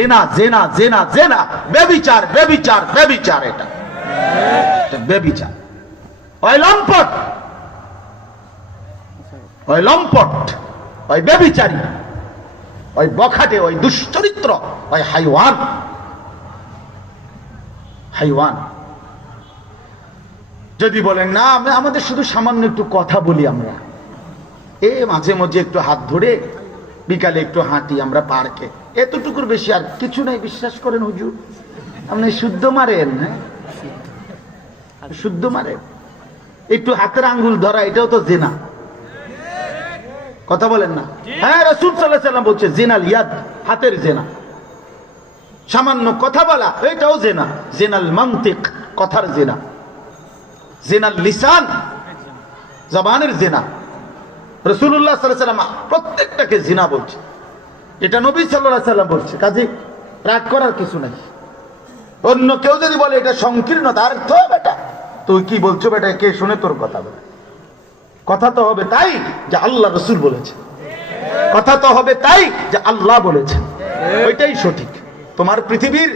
জেনা জেনা জেনা জেনা, ব্যভিচার ব্যভিচার ব্যভিচার, এটা ব্যভিচার। ওই লম্পট, ওই লম্পট, ওই ব্যভিচারী, ওই বখাটে, ওই দুশ্চরিত্র, ওই হাইওয়ান, হাইওয়ান। যদি বলেন না আমাদের শুধু সামান্য একটু কথা বলি, আমরা মাঝে মাঝে একটু হাত ধরে বিকালে একটু হাঁটি আমরা পার্কে, এতটুকুর বেশি আর কিছু নাই, বিশ্বাস করেন হুজুর। আপনি শুদ্ধ মারেন, হ্যাঁ শুদ্ধ মারেন। একটু হাতের আঙ্গুল ধরা, এটাও তো জেনা, কথা বলেন না? হ্যাঁ, রাসূল সাল্লাল্লাহু আলাইহি ওয়াসাল্লাম বলছে জিনাল ইয়াদ, হাতের জেনা। সামান্য কথা বলা, এটাও জেনা। জিনাল মানতিক, কথার জেনা। জিনাল লিসান, জবানের জেনা। রাসূলুল্লাহ সাল্লাল্লাহু আলাইহি ওয়াসাল্লাম প্রত্যেকটাকে জিনা বলছে, এটা নবী সাল্লাল্লাহু আলাইহি ওয়াসাল্লাম বলছে। কাজে রাগ করার কিছু নাই। অন্য কেউ যদি বলে এটা সংকীর্ণতা, আর তো বেটা তুই কি বলছো বেটা, কে শুনে তোর কথা? বলে কথা তো হবে তাই যে আল্লাহ রাসূল বলেছে, কথা তো হবে তাই যে আল্লাহ বলেছেন, ওইটাই সঠিক। তোমার পৃথিবীর